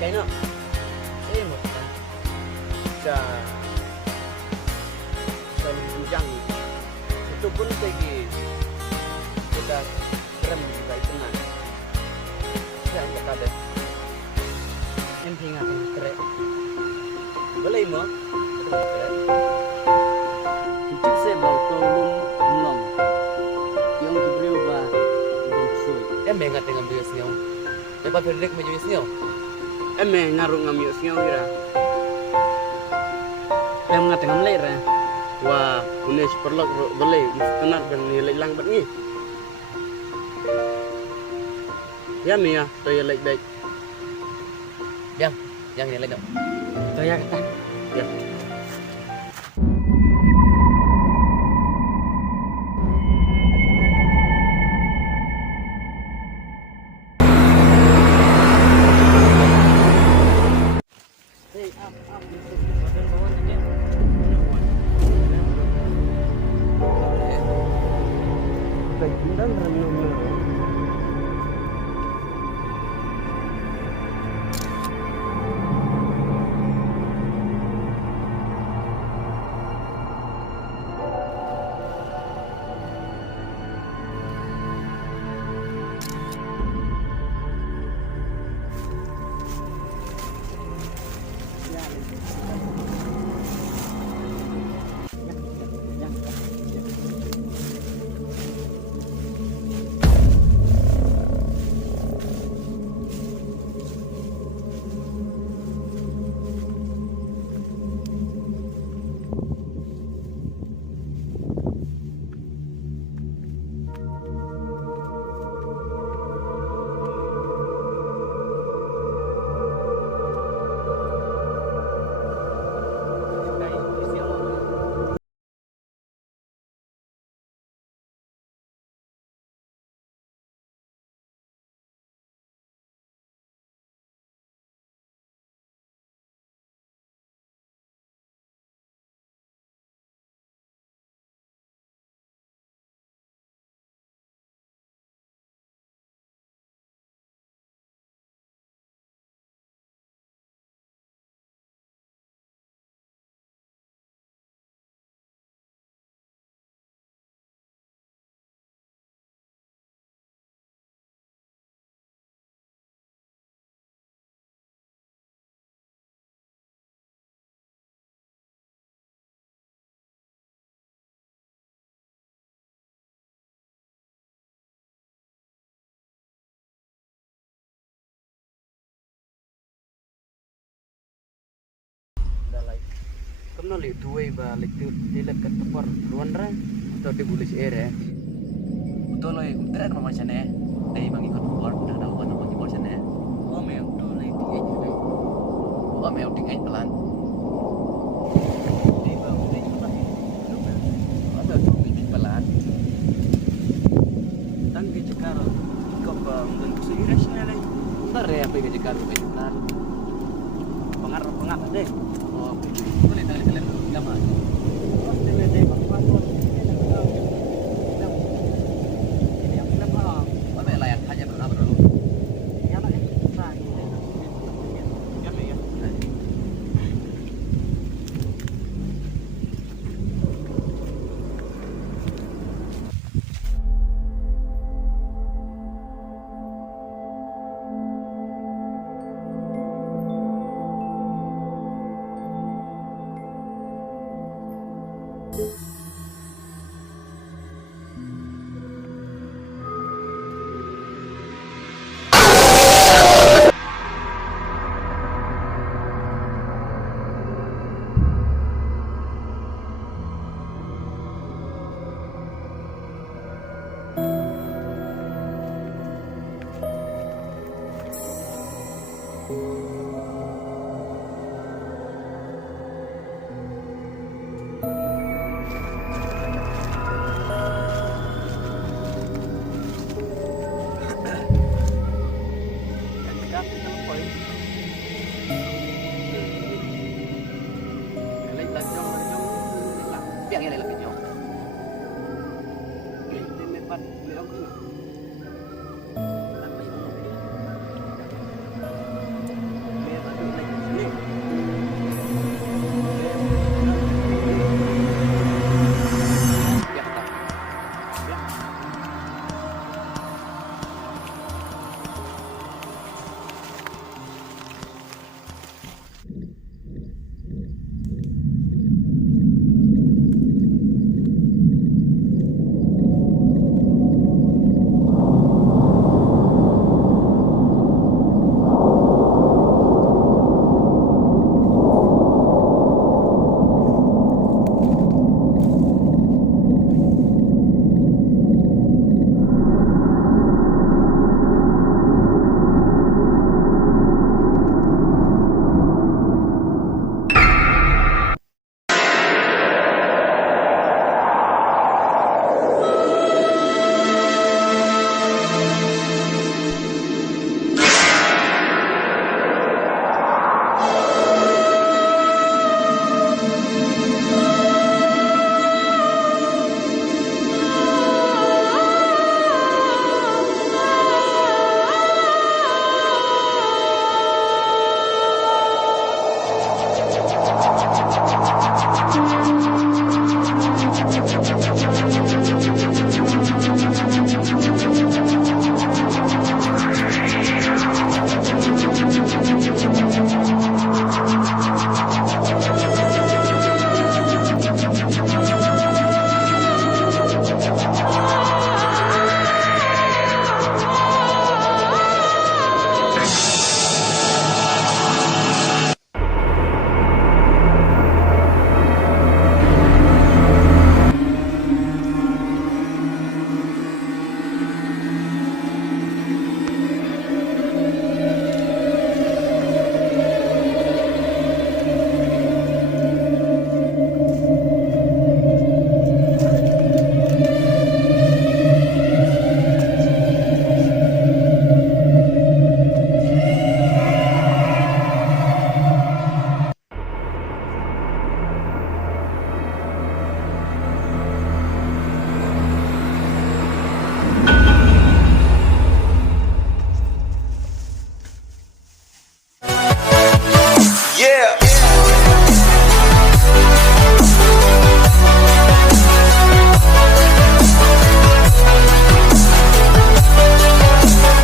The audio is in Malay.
cái nó thế một cái sa sa menjang itu pun tinggi kita keren baik tenang saya nggak ada em thì ngạc keren boleh mau keren chiếc xe bảo tô luôn lòng yang diberi ba dongsuy em mengat dengan biasanya dapat Frederick menjadi em ngaruh ngambil siang kira em ngat ngam leh ra wah punya perlok boleh tenar dan nilai lang bat ni ya Mia to ya like baik yang nilai dong to ya kata ya dan renung Kamu nak lihat dua iba lihat lihat kat tempur ruan ra atau di bulis air ya betul loh tidak ada macam ni dari bagi kat tempur dah dah buat tempat tempur sana oh mel tu lihat tiga je oh mel tiga pelan di bawah di mana ada tu bibit pelan dan ke cekar kau bentuk seiras ni leh ntar ya pergi ke cekar benar pengar deh oh boleh tak kalian gambar oh boleh deh bang ini yang kenapa apa layak hanya berapa dulu ya lah nah ya ya Piang yang lain lagi jauh. Ini 4 beli aku.